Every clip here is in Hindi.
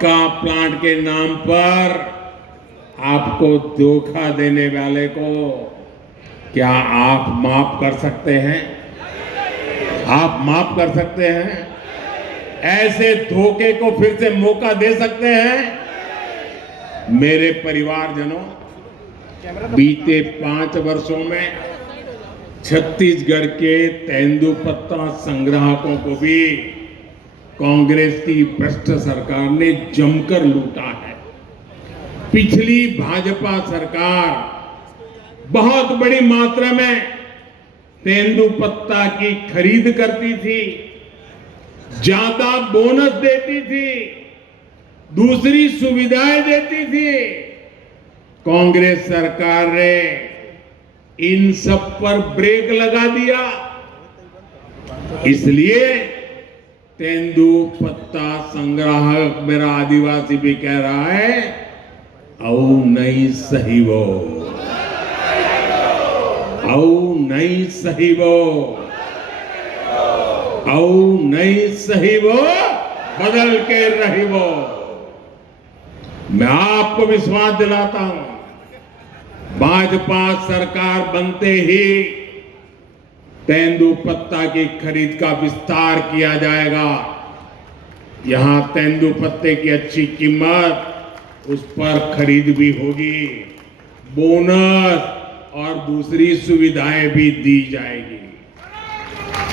मक्का प्लांट के नाम पर आपको धोखा देने वाले को क्या आप माफ कर सकते हैं? आप माफ कर सकते हैं? ऐसे धोखे को फिर से मौका दे सकते हैं? मेरे परिवारजनों, बीते 5 वर्षों में छत्तीसगढ़ के तेंदुपत्ता संग्राहकों को भी कांग्रेस की भ्रष्ट सरकार ने जमकर लूटा है। पिछली भाजपा सरकार बहुत बड़ी मात्रा में तेंदुपत्ता की खरीद करती थी, ज्यादा बोनस देती थी, दूसरी सुविधाएं देती थी। कांग्रेस सरकार ने इन सब पर ब्रेक लगा दिया। इसलिए तेंदुपत्ता संग्राहक मेरा आदिवासी भी कह रहा है, औ नहीं सही वो, औ नहीं सही वो, औ नहीं सही वो, बदल के रही वो। मैं आपको विश्वास दिलाता हूं, भाजपा सरकार बनते ही तेंदुपत्ता की खरीद का विस्तार किया जाएगा। यहां तेंदुपत्ते की अच्छी कीमत, उस पर खरीद भी होगी, बोनस और दूसरी सुविधाएं भी दी जाएगी।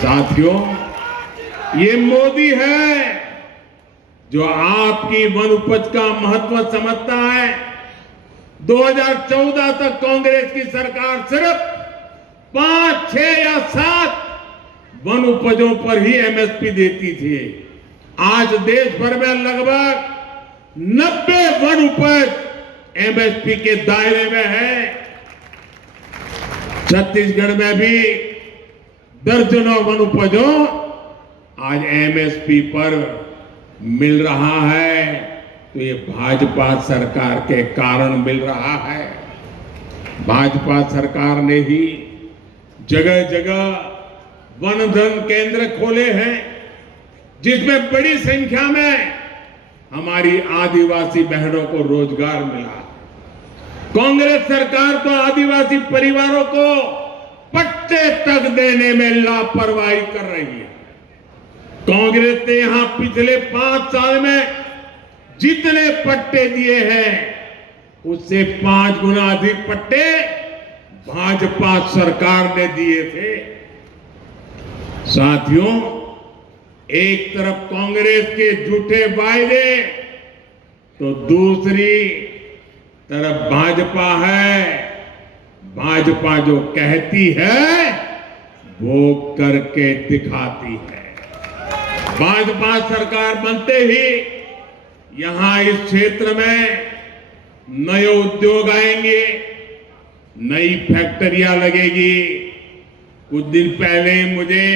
साथियों, ये मोदी है जो आपकी वन उपज का महत्व समझता है। 2014 तक कांग्रेस की सरकार सिर्फ 5, 6 या 7 वन उपजों पर ही एमएसपी देती थी। आज देश भर में लगभग 90 वन उपज एमएसपी के दायरे में है। छत्तीसगढ़ में भी दर्जनों वन उपजों आज एमएसपी पर मिल रहा है, तो ये भाजपा सरकार के कारण मिल रहा है। भाजपा सरकार ने ही जगह जगह वन धन केंद्र खोले हैं, जिसमें बड़ी संख्या में हमारी आदिवासी बहनों को रोजगार मिला। कांग्रेस सरकार तो आदिवासी परिवारों को पट्टे तक देने में लापरवाही कर रही है। कांग्रेस ने यहां पिछले 5 साल में जितने पट्टे दिए हैं, उससे 5 गुना अधिक पट्टे भाजपा सरकार ने दिए थे। साथियों, एक तरफ कांग्रेस के झूठे वायदे, तो दूसरी तरफ भाजपा है। भाजपा जो कहती है वो करके दिखाती है। भाजपा सरकार बनते ही यहां इस क्षेत्र में नए उद्योग आएंगे, नई फैक्ट्रियां लगेगी। कुछ दिन पहले मुझे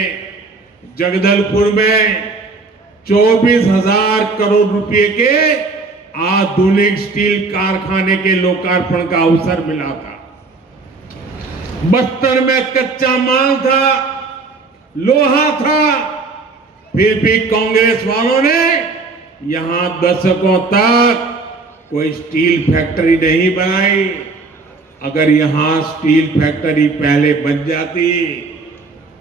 जगदलपुर में 24,000 करोड़ रुपए के आधुनिक स्टील कारखाने के लोकार्पण का अवसर मिला था। बस्तर में कच्चा माल था, लोहा था, फिर भी कांग्रेस वालों ने यहां दशकों तक कोई स्टील फैक्ट्री नहीं बनाई। अगर यहां स्टील फैक्ट्री पहले बन जाती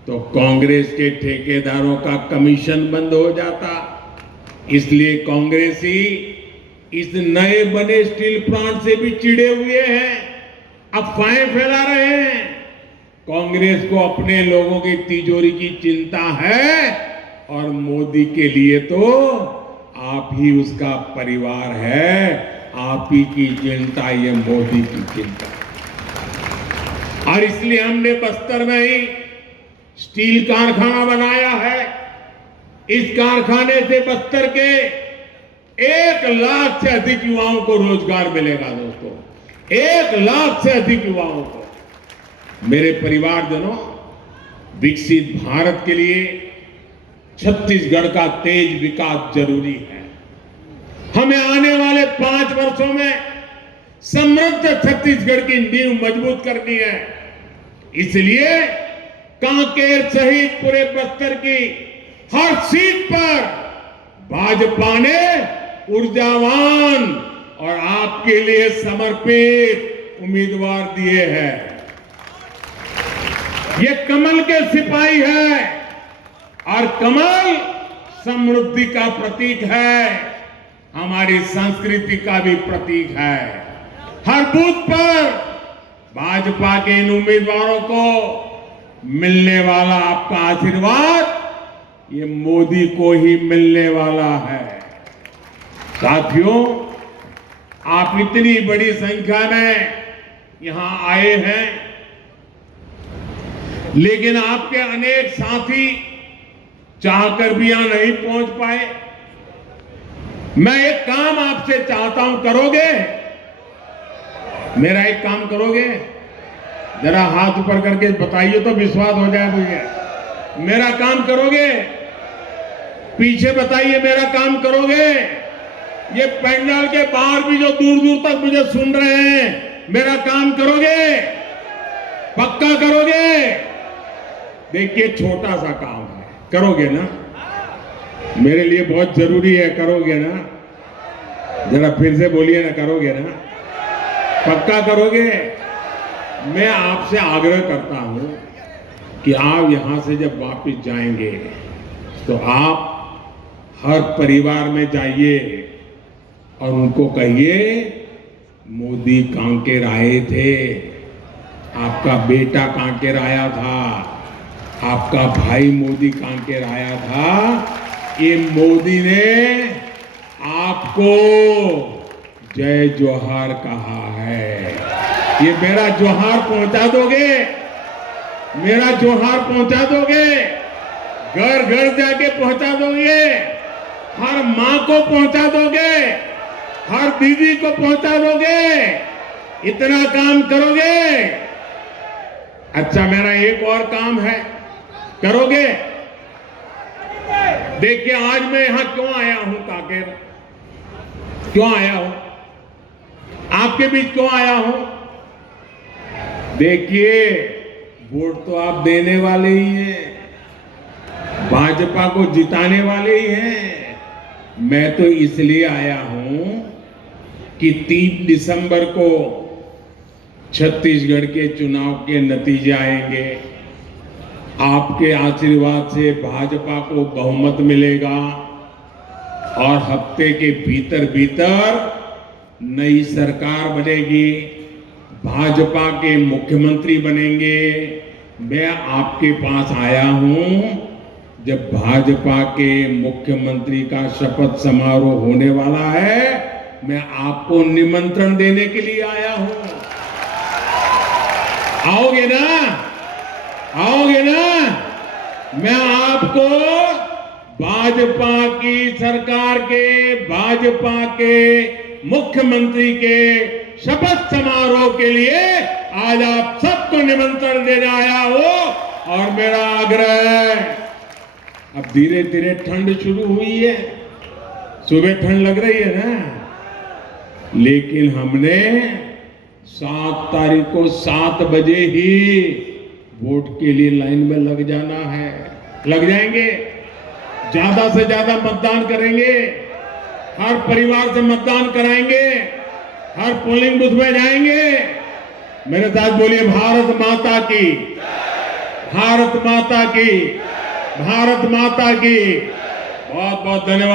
तो कांग्रेस के ठेकेदारों का कमीशन बंद हो जाता। इसलिए कांग्रेसी इस नए बने स्टील प्लांट से भी चिढ़े हुए हैं, अफवाहें फैला रहे हैं। कांग्रेस को अपने लोगों की तिजोरी की चिंता है, और मोदी के लिए तो आप ही उसका परिवार है। आप ही की चिंता, ये मोदी की चिंता। और इसलिए हमने बस्तर में ही स्टील कारखाना बनाया है। इस कारखाने से बस्तर के 1 लाख से अधिक युवाओं को रोजगार मिलेगा। दोस्तों, 1 लाख से अधिक युवाओं को। मेरे परिवारजनों, विकसित भारत के लिए छत्तीसगढ़ का तेज विकास जरूरी है। हमें आने वाले 5 वर्षों में समृद्ध छत्तीसगढ़ की नींव मजबूत करनी है। इसलिए कांकेर सहित पूरे बस्तर की हर सीट पर भाजपा ने ऊर्जावान और आपके लिए समर्पित उम्मीदवार दिए हैं। ये कमल के सिपाही है और कमल समृद्धि का प्रतीक है, हमारी संस्कृति का भी प्रतीक है। हर बूथ पर भाजपा के इन उम्मीदवारों को मिलने वाला आपका आशीर्वाद ये मोदी को ही मिलने वाला है। साथियों, आप इतनी बड़ी संख्या में यहां आए हैं, लेकिन आपके अनेक साथी चाहकर भी यहां नहीं पहुंच पाए। मैं एक काम आपसे चाहता हूं, करोगे? मेरा एक काम करोगे? जरा हाथ ऊपर करके बताइए तो विश्वास हो जाए मुझे। मेरा काम करोगे? पीछे बताइए, मेरा काम करोगे? ये पंडाल के बाहर भी जो दूर दूर तक मुझे सुन रहे हैं, मेरा काम करोगे? पक्का करोगे? देखिए, छोटा सा काम है, करोगे ना? मेरे लिए बहुत जरूरी है, करोगे ना? जरा फिर से बोलिए ना, करोगे ना? पक्का करोगे? मैं आपसे आग्रह करता हूं कि आप यहां से जब वापस जाएंगे तो आप हर परिवार में जाइए और उनको कहिए, मोदी कांकेर आए थे, आपका बेटा कांकेर आया था, आपका भाई मोदी कांकेर आया था। ये मोदी ने आपको जय जोहार कहा है। ये मेरा जोहार पहुंचा दोगे? मेरा जोहार पहुंचा दोगे? घर घर जाके पहुंचा दोगे? हर मां को पहुंचा दोगे? हर दीदी को पहुंचा दोगे? इतना काम करोगे? अच्छा, मेरा एक और काम है, करोगे? देखिए, आज मैं यहां क्यों आया हूं कांकेर? क्यों आया हूं? आपके बीच क्यों आया हूं? देखिए, वोट तो आप देने वाले ही हैं, भाजपा को जिताने वाले ही हैं। मैं तो इसलिए आया हूं कि 3 दिसंबर को छत्तीसगढ़ के चुनाव के नतीजे आएंगे। आपके आशीर्वाद से भाजपा को बहुमत मिलेगा और हफ्ते के भीतर भीतर नई सरकार बनेगी, भाजपा के मुख्यमंत्री बनेंगे। मैं आपके पास आया हूं, जब भाजपा के मुख्यमंत्री का शपथ समारोह होने वाला है, मैं आपको निमंत्रण देने के लिए आया हूं। आओगे ना? आओगे ना? मैं आपको भाजपा की सरकार के, भाजपा के मुख्यमंत्री के शपथ समारोह के लिए आज आप सबको निमंत्रण देने आया हो। और मेरा आग्रह है, अब धीरे धीरे ठंड शुरू हुई है, सुबह ठंड लग रही है ना, लेकिन हमने 7 तारीख को 7 बजे ही वोट के लिए लाइन में लग जाना है। लग जाएंगे? ज्यादा से ज्यादा मतदान करेंगे, हर परिवार से मतदान कराएंगे, हर पोलिंग बूथ में जाएंगे। मेरे साथ बोलिए, भारत माता की, भारत माता की, भारत माता की। बहुत बहुत धन्यवाद।